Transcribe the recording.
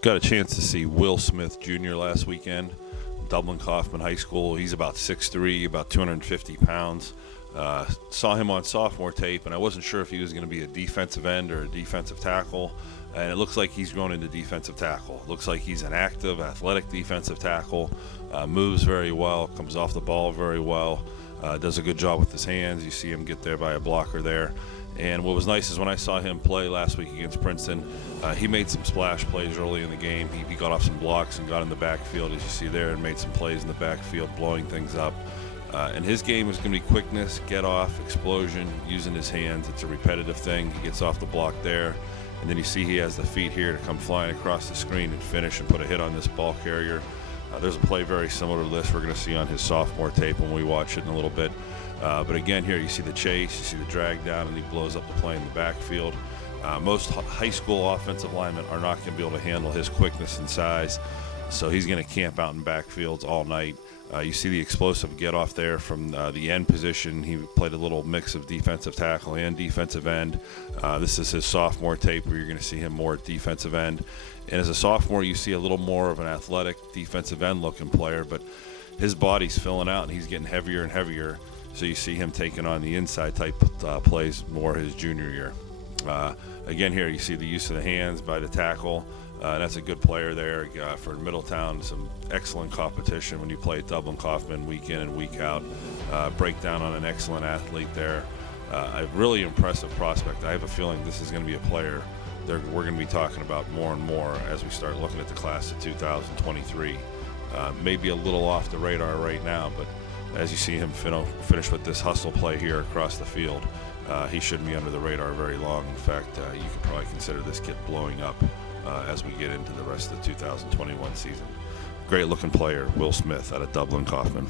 Got a chance to see Will Smith Jr. last weekend, Dublin Coffman High School. He's about 6'3", about 250 pounds. Saw him on sophomore tape, and I wasn't sure if he was going to be a defensive end or a defensive tackle, and it looks like he's grown into defensive tackle. Looks like he's an active, athletic defensive tackle, moves very well, comes off the ball very well, does a good job with his hands. You see him get there by a blocker there. And what was nice is when I saw him play last week against Princeton, he made some splash plays early in the game. He got off some blocks and got in the backfield, as you see there, and made some plays in the backfield, blowing things up. And his game is going to be quickness, get off, explosion, using his hands. It's a repetitive thing. He gets off the block there, and then you see he has the feet here to come flying across the screen and finish and put a hit on this ball carrier. There's a play very similar to this we're going to see on his sophomore tape when we watch it in a little bit. But again, here you see the chase, you see the drag down, and he blows up the play in the backfield. Most high school offensive linemen are not going to be able to handle his quickness and size, so he's going to camp out in backfields all night. You see the explosive get off there from the end position. He played a little mix of defensive tackle and defensive end. This is his sophomore tape where you're going to see him more at defensive end. And as a sophomore, you see a little more of an athletic defensive end looking player, but his body's filling out and he's getting heavier and heavier. So you see him taking on the inside type plays more his junior year. Again, here you see the use of the hands by the tackle. That's a good player there for Middletown. Some excellent competition when you play at Dublin Coffman week in and week out. Breakdown on an excellent athlete there. A really impressive prospect. I have a feeling this is going to be a player we're going to be talking about more and more as we start looking at the class of 2023. Maybe a little off the radar right now, but as you see him finish with this hustle play here across the field, he shouldn't be under the radar very long. In fact, you could probably consider this kid blowing up as we get into the rest of the 2021 season. Great looking player, Will Smith out of Dublin Coffman.